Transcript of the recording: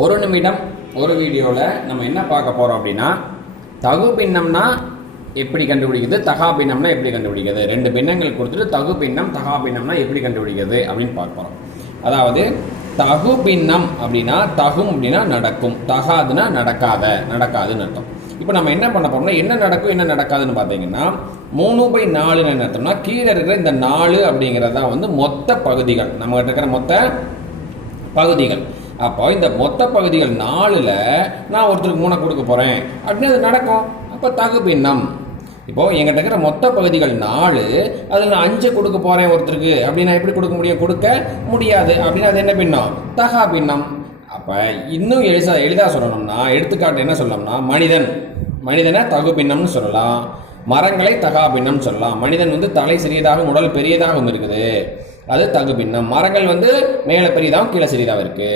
ஒரு நிமிடம் ஒரு வீடியோவில் நம்ம என்ன பார்க்க போகிறோம் அப்படின்னா, தகு பின்னம்னா எப்படி கண்டுபிடிக்கிறது, தகா பின்னம்னா எப்படி கண்டுபிடிக்கிறது, ரெண்டு பின்னங்கள் கொடுத்துட்டு தகு பின்னம் தகா பின்னம்னா எப்படி கண்டுபிடிக்கிறது அப்படின்னு பார்க்க போகிறோம். அதாவது தகு பின்னம் அப்படின்னா, தகும் அப்படின்னா நடக்கும், தகாதுன்னா நடக்காதுன்னு அர்த்தம். இப்போ நம்ம என்ன பண்ண போறோம்னா, என்ன நடக்கும் என்ன நடக்காதுன்னு பார்த்தீங்கன்னா, 3/4 என்ன அர்த்தம்னா, கீழே இருக்கிற இந்த 4 அப்படிங்கிறது தான் வந்து மொத்த பகுதிகள், நம்மகிட்ட இருக்கிற மொத்த பகுதிகள். அப்போ இந்த மொத்த பகுதிகள் 4ல் நான் ஒருத்தருக்கு 3 கொடுக்க போகிறேன் அப்படின்னு அது நடக்கும். அப்போ தகு பின்னம். இப்போது எங்கிட்ட இருக்கிற மொத்த பகுதிகள் 4, அதில் நான் 5 கொடுக்க போகிறேன் ஒருத்தருக்கு அப்படின்னா எப்படி கொடுக்க முடியும்? கொடுக்க முடியாது. அப்படின்னா அது என்ன பின்னம்? தகா பின்னம். அப்போ இன்னும் எளிதாக சொல்லணும்னா, எடுத்துக்காட்டு என்ன சொல்லணும்னா, மனிதனை தகு பின்னம்னு சொல்லலாம், மரங்களை தகா பின்னம் சொல்லலாம். மனிதன் வந்து தலை சிறியதாகவும் உடல் பெரியதாகவும் இருக்குது, அது தகு பின்னம். மரங்கள் வந்து மேலே பெரியதாகவும் கீழே சிறியதாகவும் இருக்குது.